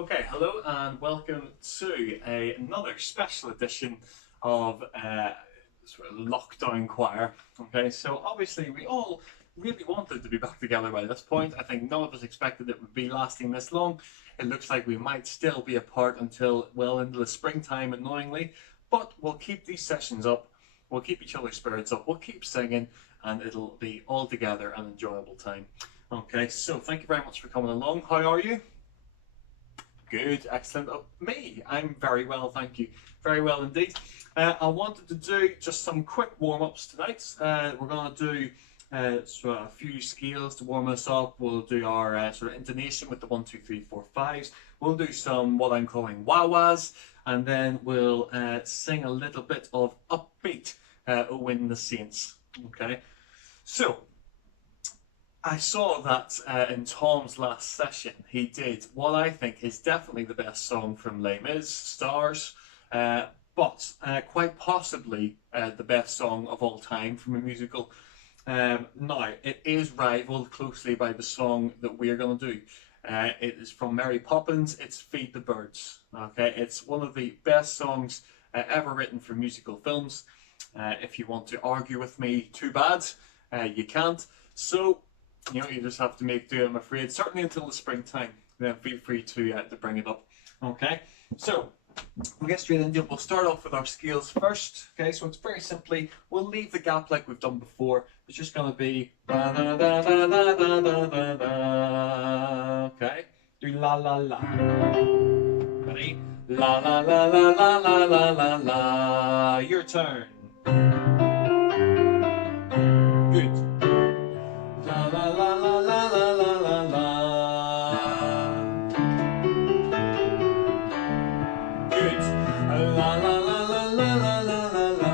Okay, hello and welcome to another special edition of sort of lockdown choir. Okay, so obviously we all really wanted to be back together by this point. I think none of us expected it would be lasting this long. It looks like we might still be apart until well into the springtime, annoyingly, but we'll keep these sessions up. We'll keep each other's spirits up. We'll keep singing, and it'll be all together an enjoyable time. Okay, so thank you very much for coming along. How are you? Good, excellent. Oh, me, I'm very well, thank you. Very well indeed. I wanted to do just some quick warm-ups tonight. We're going to do sort of a few scales to warm us up. We'll do our sort of intonation with the 1, 2, 3, 4, 5s. We'll do some what I'm calling wah-wahs, and then we'll sing a little bit of upbeat O Win the Saints. Okay, so I saw that in Tom's last session, he did what I think is definitely the best song from Les Mis, Stars, but quite possibly the best song of all time from a musical. Now, it is rivaled closely by the song that we're going to do. It is from Mary Poppins, it's Feed the Birds. Okay, it's one of the best songs ever written for musical films. If you want to argue with me, too bad, you can't. So, you just have to make do, I'm afraid, certainly until the springtime. Then feel free to bring it up. Okay, so we'll get straight into it. We'll start off with our scales first. Okay, so it's very simply, we'll leave the gap like we've done before. It's just going to be da, da, da, da, da, da, da, da, da. Okay, do la la la. Ready? La la la la la la la la la. Your turn. Good. La la la la la la la la la. Good. La la la la la la la la la.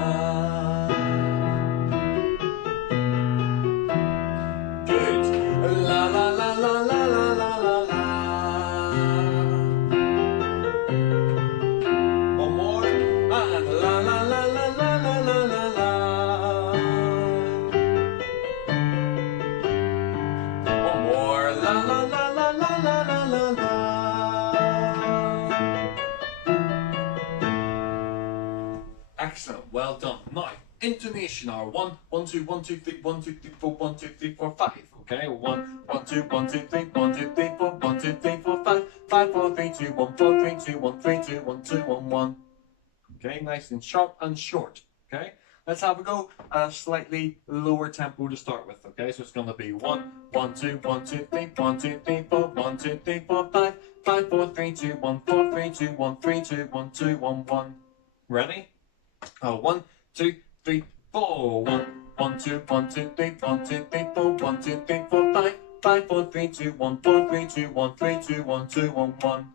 Good. La la la la la la la la la. One more. And la la la la la la la la la. One more. La la la la la la la la la. Excellent, well done. Now, intonation are 1, 1, 2, 1, 2, 3, 1, 2, 3, 4, 1, 2, 3, 4, 5. Okay, 1, 1, 2, 1, 2, 3, 1, 2, 3, 4, 1, 2, 3, 4, 5, 5, 4, 3, 2, 1, 4, 3, 2, 1, 3, 2, 1, 2, 1, 1. Okay, nice and sharp and short. Okay, let's have a go at a slightly lower tempo to start with. Okay, so it's going to be 1, 1, 2, 1, 2, 3, 1, 2, 3, 4, 1, 2, 3, 4, 5, 5, 4, 3, 2, 1, 4, 3, 2, 1, 3, 2, 1, 2, 1, 1. Ready? 1, 2, 3, 4. 1, 1, 2, 1, 2, 3, 1, 2, 3, 4, 1, 2, 3, 4, 5, 5, 4, 3, 2, 1, 4, 3, 2, 1, 3, 2, 1, 2, 1, 1.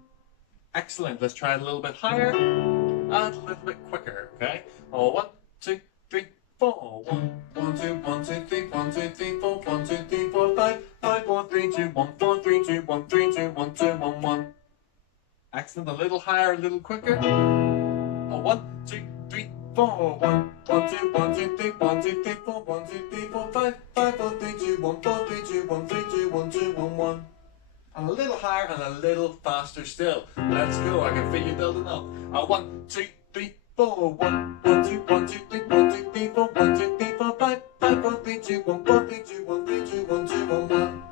Excellent. Let's try it a little bit higher and a little bit quicker. Okay. 1, 2, 3, 4. 1, 1, 2, 1, 2, 3, 1, 2, 3, 4, 1, 2, 3, 4, 5, 5, 4, 3, 2, 1, 4, 3, 2, 1, 3, 2, 1, 2, 1, 1. Excellent. A little higher, a little quicker. 1, 2, 3, 4. 1, 1, 2, 1, 2, 3, 1, 2, 3, 4, 1, 2, 3, 4, 5, 5, 4, 3, 2, 1, 4, 3, 2, 1, 3, 2, 1, 2, 1, 1. And a little higher and a little faster still. Let's go. I can feel you building up. 1, 2, 3, 4. 1, 1, 2, 1, 2, 3, 1, 2, 3, 4, 1, 2, 3, 4, 5, 5, 4, 3, 2, 1, 4, 3, 2, 1, 3, 2, 1, 2, 1, 1.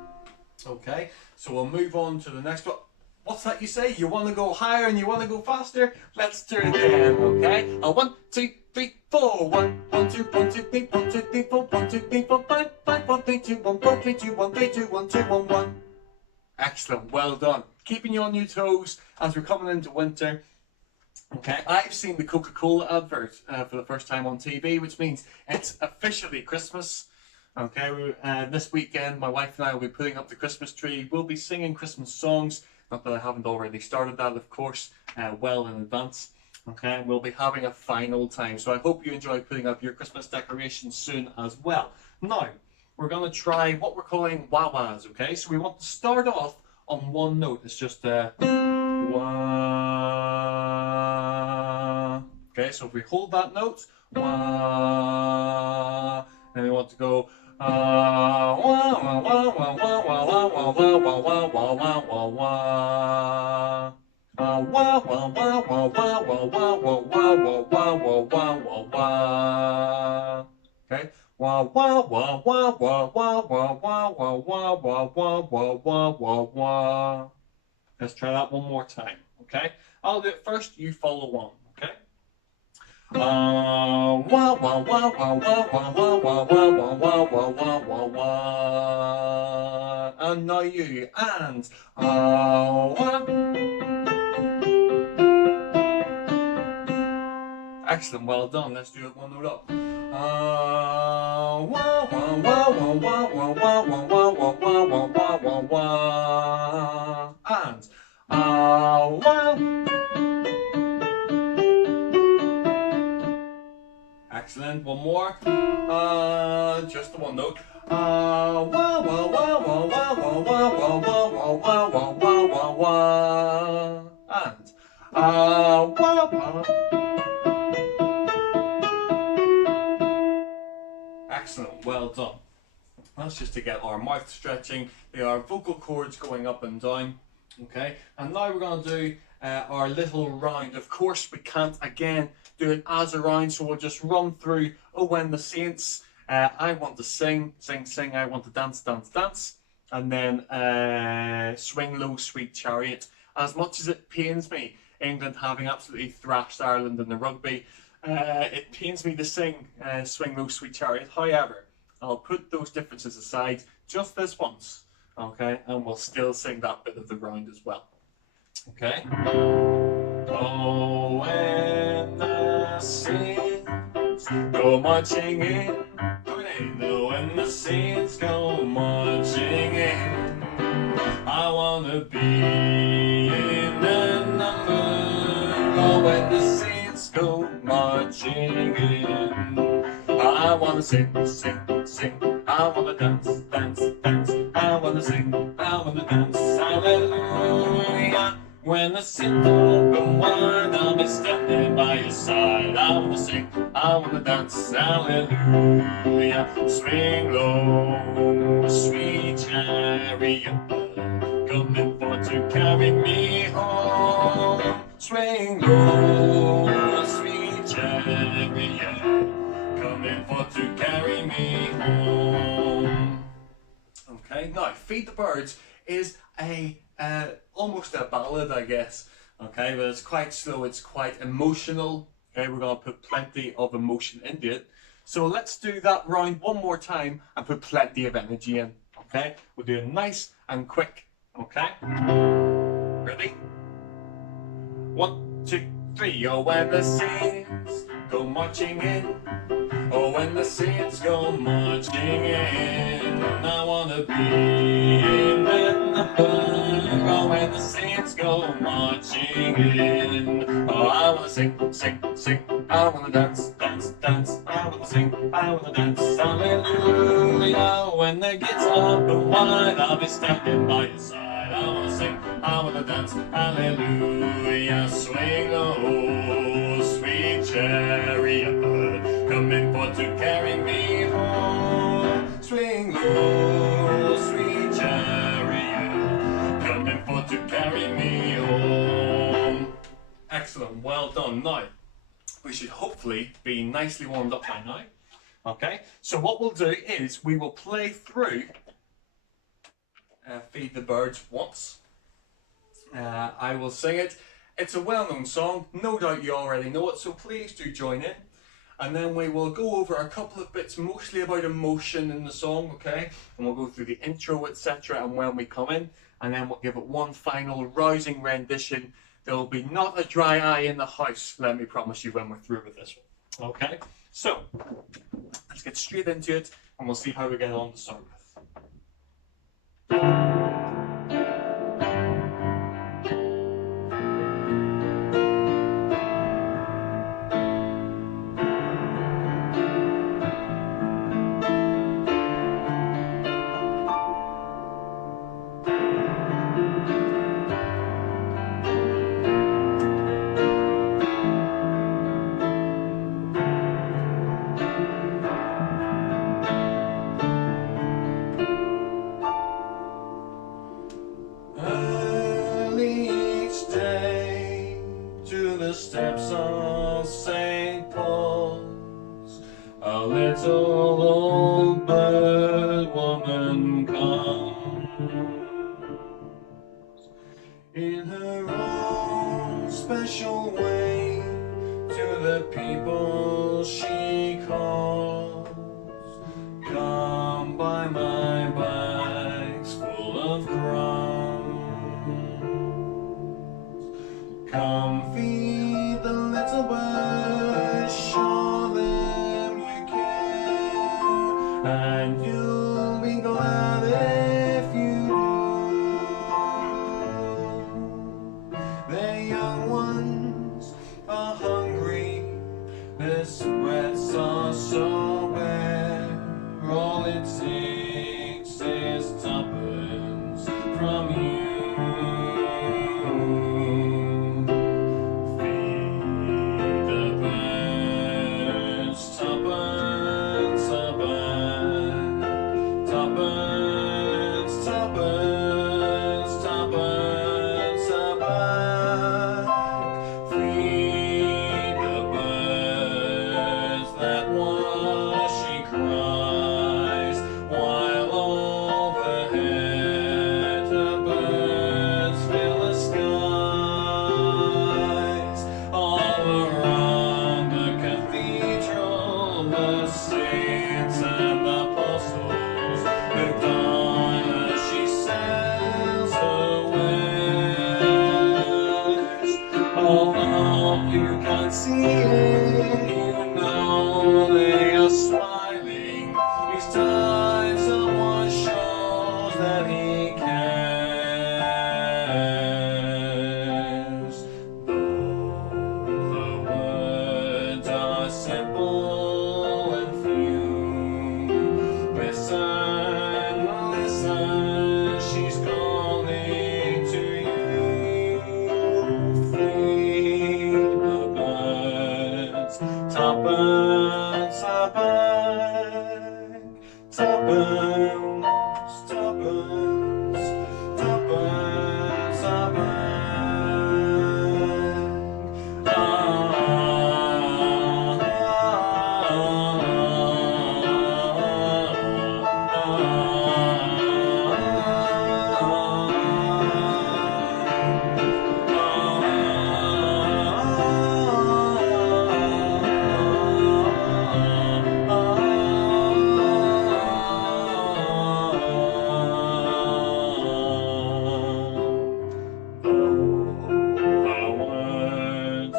Okay, so we'll move on to the next one. What's that you say? You want to go higher and you want to go faster? Let's do it again, okay? 1, 2, 3, 4. 1, 1, 2, 1, 2, 3, 1, 2, 3, 4, 1, 2, 3, 4, 5, 5, 4, 3, 2, 1, 4, 3, 2, 1, 3, 2, 1, 2, 1, 1. Excellent, well done. Keeping you on your toes as we're coming into winter. Okay, I've seen the Coca-Cola advert for the first time on TV, which means it's officially Christmas. Okay, this weekend my wife and I will be putting up the Christmas tree. We'll be singing Christmas songs. Not that I haven't already started that, of course, well in advance. Okay, and we'll be having a fine old time. So I hope you enjoy putting up your Christmas decorations soon as well. Now, we're going to try what we're calling wah-wahs, okay? So we want to start off on one note. It's just wah. Okay, so if we hold that note, wah, and we want to go wah, wah, wah, wah, wah, wah, wah, wah, wah, wah, wah, wah, wah, wah, wah. wah wah wah wah wah wah wah wah wah wah wah wah wah. Let's try that one more time, okay? I'll do it first, you follow on, okay? Wah wah wah wah wah wah wah wah wah wah wah wah wah wah. And now you, and wah. Excellent, well done. Let's do it one note up. Wah wah wah wah wah wah wah wah wah wah wah wah wah wah. And wah. Excellent. One more. Just the one note. Wah wah wah wah wah wah wah wah wah wah wah wah wah wah. And wah wah. Excellent. Well done. That's just to get our mouth stretching, our vocal cords going up and down. Okay. And now we're going to do our little round. Of course, we can't again do it as a round, so we'll just run through Oh When the Saints, I Want to Sing, Sing, Sing, I Want to Dance, Dance, Dance, and then Swing Low, Sweet Chariot. As much as it pains me, England having absolutely thrashed Ireland in the rugby, it pains me to sing Swing Low, Sweet Chariot. However, I'll put those differences aside just this once, okay, and we'll still sing that bit of the round as well. Okay? Oh, when the saints go marching in, when the saints go marching in, I wanna be in the number. Oh, when the saints go marching in, I wanna sing, sing, sing. I wanna dance, dance, dance. I wanna sing, I wanna dance. Hallelujah. When the saints go wide, I'll be standing by your side. I wanna sing, I wanna dance. Hallelujah. Swing low, sweet chariot, coming for to carry me home. Swing low, sweet chariot, coming for to carry me home. Okay, now Feed the Birds is a almost a ballad, I guess. Okay, but it's quite slow, it's quite emotional. Okay, we're going to put plenty of emotion into it. So let's do that round one more time and put plenty of energy in. Okay, we'll do it nice and quick. Okay, ready? 1, 2, 3. Oh, when the saints go marching in. Oh, when the saints go marching in, I wanna be in that number. Oh, when the saints go marching in, oh, I wanna sing, sing, sing. I wanna dance, dance, dance. I wanna sing, I wanna dance. Hallelujah. When the gates open wide, I'll be standing by your side. I wanna sing, I wanna dance. Hallelujah. Swing low, sweet chariot, coming for to carry me home. Swing low, sweet chariot, coming for to carry me home. Excellent, well done. Now, we should hopefully be nicely warmed up by now. Okay, so what we'll do is we will play through Feed the Birds once. I will sing it. It's a well-known song, no doubt you already know it, so please do join in. And then we will go over a couple of bits, mostly about emotion in the song, okay? And we'll go through the intro, etc. and when we come in. And then we'll give it one final rousing rendition. There will be not a dry eye in the house, let me promise you, when we're through with this one. Okay? So, let's get straight into it, and we'll see how we get on to start with. listen, listen, she's calling to you. Feed the birds, tuppence a bag, tuppence, tuppence, tuppence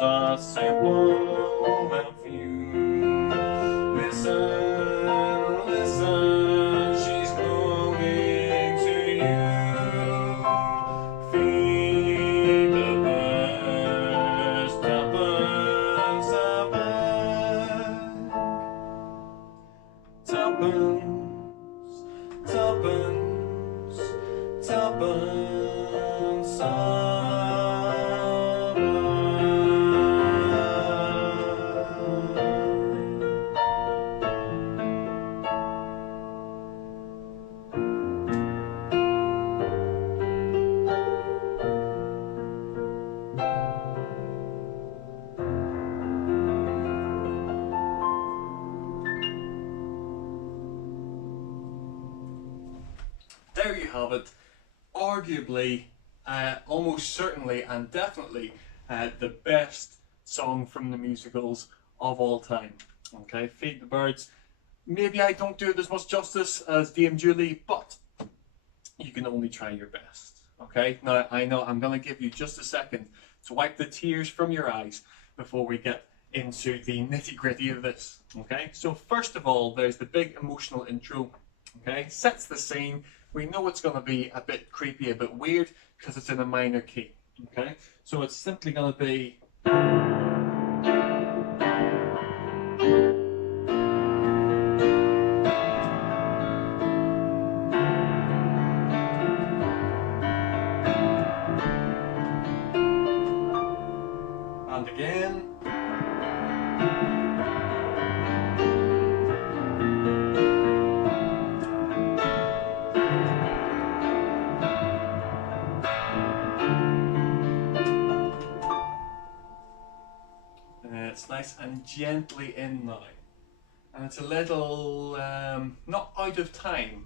a simple and few. Listen, listen, she's calling to you. Feed the birds, tuppence a bag, tuppence, tuppence, tuppence a There you have it. Arguably, almost certainly and definitely the best song from the musicals of all time. Okay, Feed the Birds. Maybe I don't do it as much justice as Dame Julie, but you can only try your best. Okay, now I know I'm going to give you just a second to wipe the tears from your eyes before we get into the nitty-gritty of this. Okay, so first of all, there's the big emotional intro. Okay, sets the scene. We know it's going to be a bit creepy, a bit weird, because it's in a minor key. Okay, so it's simply going to be. And again. It's nice and gently in now, and it's a little not out of time,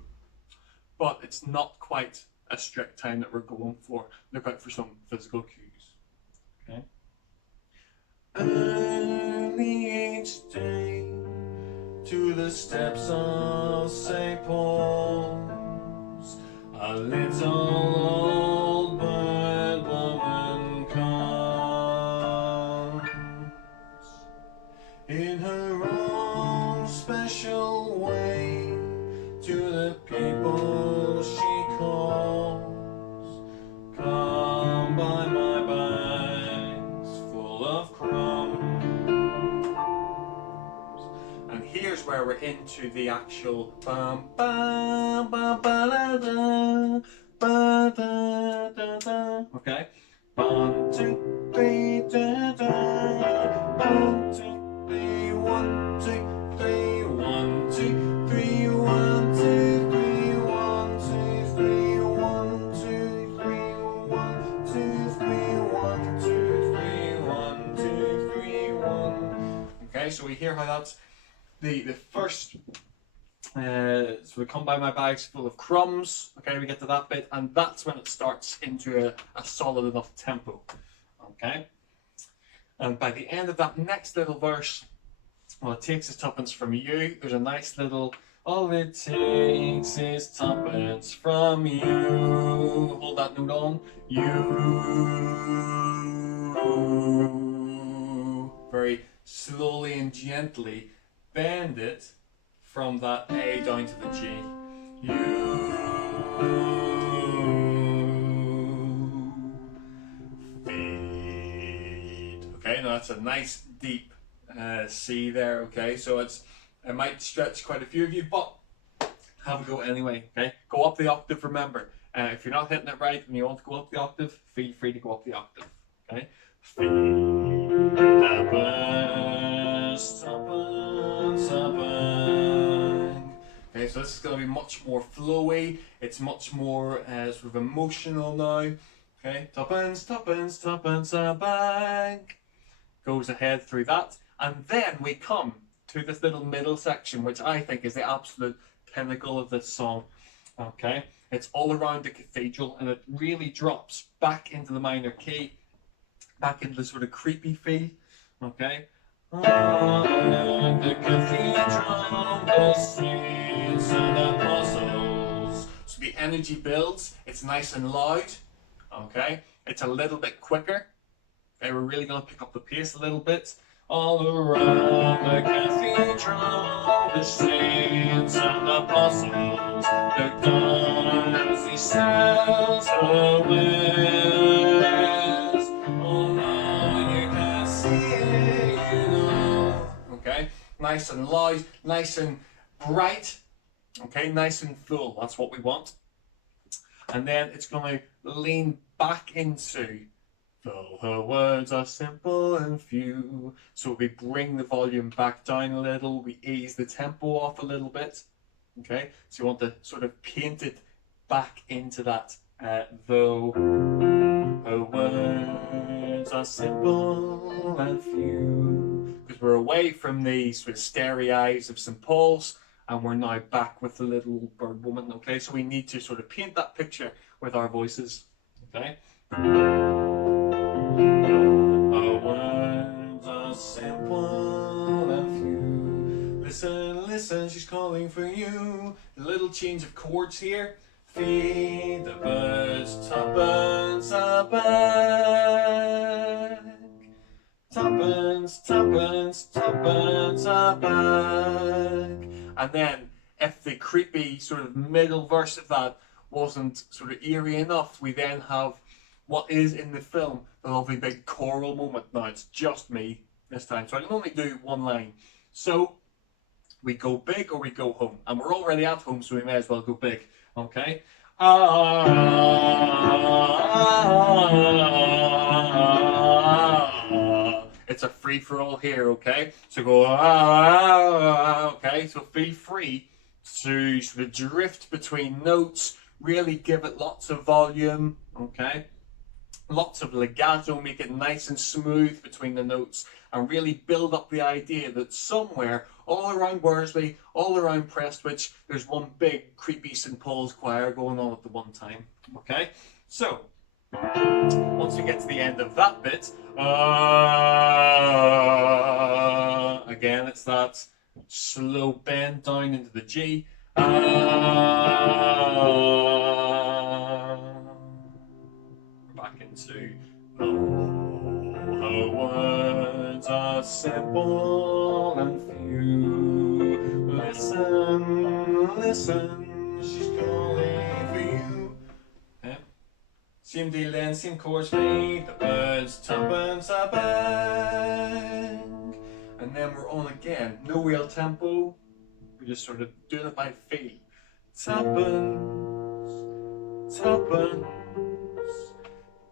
but it's not quite a strict time that we're going for. Look out for some physical cues. Okay. Early each day to the steps of St. Paul's, a little old bird woman comes. In her own special way, to the people she calls, come buy my bags full of crumbs. And here's where we're into the actual bam bam bam ba da da ba da da da. Okay, 1, 2, 3 da da. 1, 2. 1, 2, 3, 1, 2, 3, 1, 2, 3, 1, 2, 3, 1, 2, 3, 1, 2, 3, 1, 2, 3, 1, 2, 3, 1. Okay, so we hear how that's the first. So we come by my bags full of crumbs. Okay, we get to that bit, and that's when it starts into a solid enough tempo. Okay, and by the end of that next little verse. Well, it takes its tuppence from you. There's a nice little, all it takes is tuppence from you. Hold that note on. You. Very slowly and gently bend it from that A down to the G. You. Feed. Okay, now that's a nice deep C there, okay, so it might stretch quite a few of you, but have a go anyway, okay? Go up the octave, remember. If you're not hitting it right and you want to go up the octave, feel free to go up the octave, okay? Feel the bass, tuppence, tuppence. Okay, so this is going to be much more flowy. It's much more sort of emotional now. Okay, tuppence, tuppence, tuppence a bank. Goes ahead through that. And then we come to this little middle section, which I think is the absolute pinnacle of this song. Okay, it's all around the cathedral, and it really drops back into the minor key, back into the sort of creepy feel. Okay. On the cathedral, the saints and apostles. So the energy builds. It's nice and loud. Okay, it's a little bit quicker. Okay, we're really going to pick up the pace a little bit. All around the cathedral, the saints and apostles, the guns, the cells, the winds. Oh, now you can see it all. Okay, nice and loud, nice and bright. Okay, nice and full. That's what we want. And then it's going to lean back into, though her words are simple and few. So we bring the volume back down a little, we ease the tempo off a little bit. Okay, so you want to sort of paint it back into that, though her words are simple and few. Because we're away from the sort of starry eyes of St. Paul's, and we're now back with the little bird woman. Okay, so we need to sort of paint that picture with our voices. Okay. Our words are simple and few. Listen, listen, she's calling for you. A little change of chords here. Feed the birds, tuppence a bag. Tuppence, tuppence, tuppence a bag. And then, if the creepy sort of middle verse of that wasn't sort of eerie enough, we then have what is in the film the lovely big choral moment. Now it's just me this time, so I can only do one line. So we go big or we go home, and we're already at home, so we may as well go big. Okay. It's a free for all here. Okay. So go. Okay. So feel free to sort of drift between notes. Really give it lots of volume. Okay. Lots of legato, make it nice and smooth between the notes, and really build up the idea that somewhere all around Worsley, all around Prestwich, there's one big creepy St. Paul's choir going on at the one time. Okay, so once we get to the end of that bit, again it's that slow bend down into the G. Back into, oh, her words are simple and few. Listen, listen, she's calling for you. Yeah. Same deal then, same chords, feed the birds, tuppence a bag. And then we're on again, no real tempo. We're just sort of doing it by feel. Tuppence, tuppence.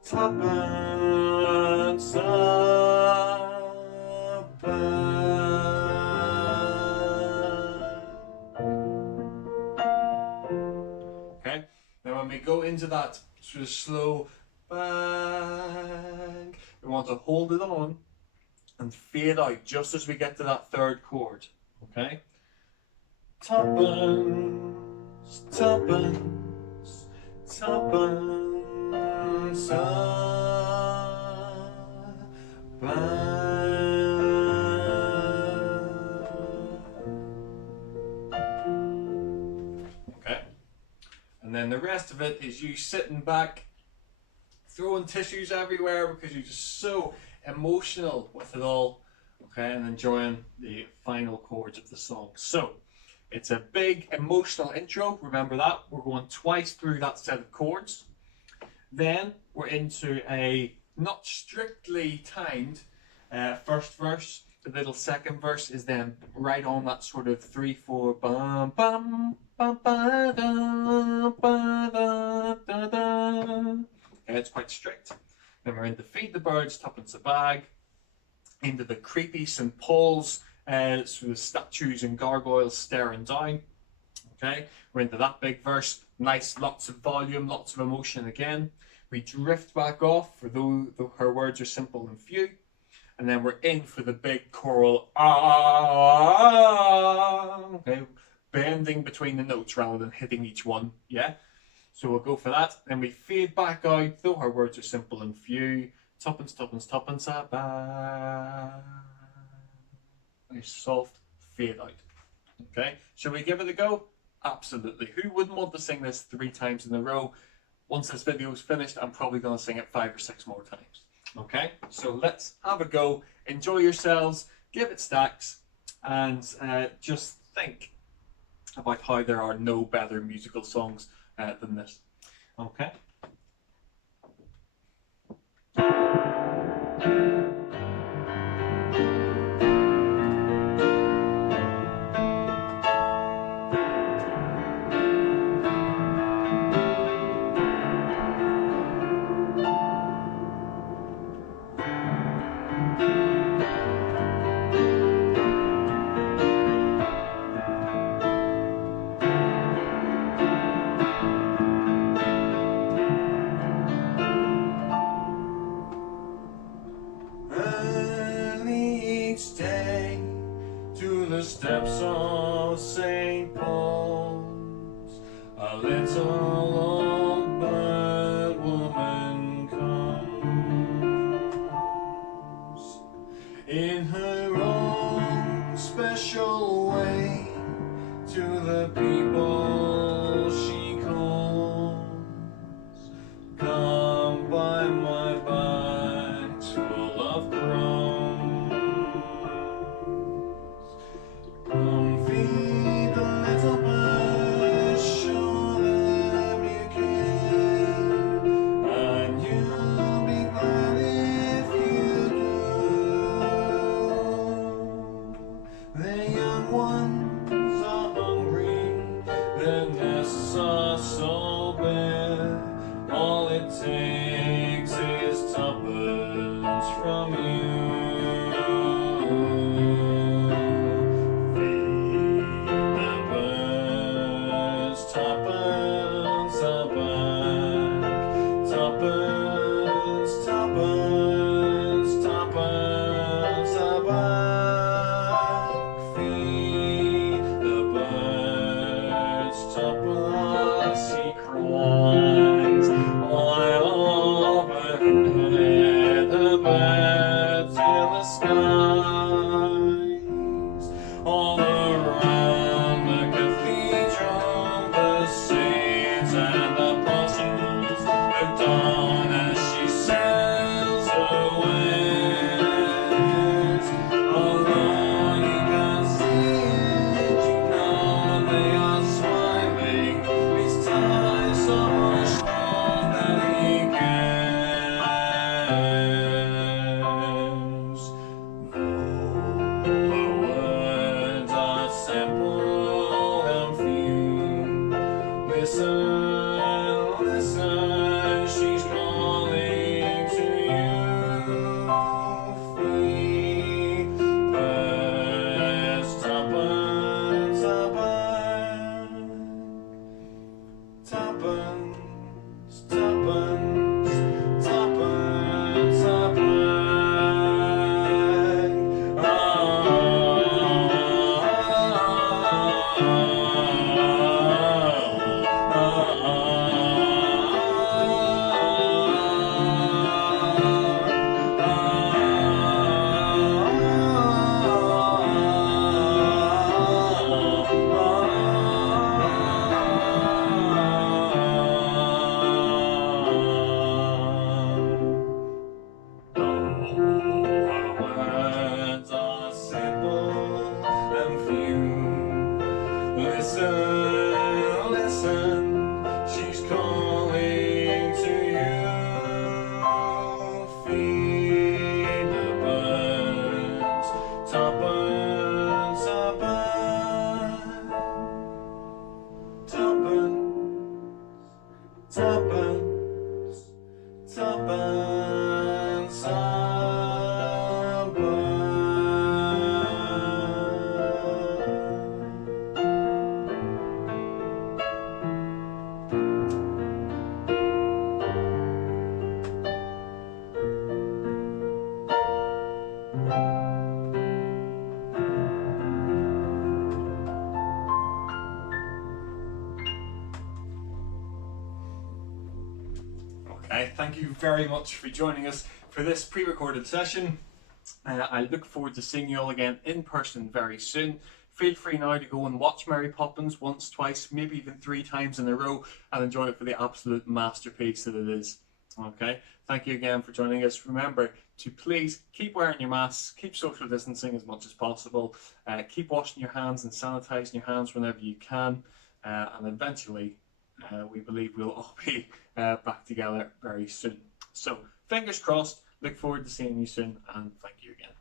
Tuppence a bag. Okay, now when we go into that sort of slow bang, we want to hold it on and fade out just as we get to that third chord. Okay, tuppence, tuppence, tuppence. Okay, and then the rest of it is you sitting back, throwing tissues everywhere because you're just so emotional with it all. Okay, and enjoying the final chords of the song. So it's a big emotional intro. Remember that we're going twice through that set of chords. Then we're into a not strictly timed first verse. The little second verse is then right on that sort of 3-4 bum bum ba, ba, da, ba, da, da, da. Okay, it's quite strict. Then we're into Feed the Birds, Tuppence a bag, into the creepy St. Paul's, so the statues and gargoyles staring down. Okay, we're into that big verse. Nice, lots of volume, lots of emotion again. We drift back off for though her words are simple and few. And then we're in for the big choral ah, okay, bending between the notes rather than hitting each one, yeah? So we'll go for that. Then we fade back out, though her words are simple and few. Tuppence, tuppence, tuppence a bag. Nice soft fade out. Okay, shall we give it a go? Absolutely. Who wouldn't want to sing this 3 times in a row? Once this video is finished, I'm probably going to sing it 5 or 6 more times. Okay, so let's have a go. Enjoy yourselves, give it stacks, and just think about how there are no better musical songs than this. Okay. The steps of St. Paul's, a little old bird woman comes in her own special way to the people she calls. Come by my bags full of crumbs. Come feed the little birds, show them you care, and you'll be glad if you do. The young ones are hungry, their nests are so bare, all it takes is tuppence from you. Tuppence a bag, tuppence, tuppence, tuppence a bag. Feed the birds, tuppence, he cries, while overhead the birds fill the skies. All around the cathedral, the saints and the apostles look down as she sails away. Although you can see it, you know they are smiling. These ties so much more than he cares. Though the words are simple and few, listen, listen, she's calling to you. Feed birds, tuppence a bag, tuppence, tuppence, tuppence a bag. Okay, thank you very much for joining us for this pre-recorded session. I look forward to seeing you all again in person very soon. Feel free now to go and watch Mary Poppins once, twice, maybe even 3 times in a row and enjoy it for the absolute masterpiece that it is. Okay, thank you again for joining us. Remember to please keep wearing your masks, keep social distancing as much as possible, keep washing your hands and sanitizing your hands whenever you can, and eventually we believe we'll all be back together very soon. So fingers crossed, look forward to seeing you soon, and thank you again.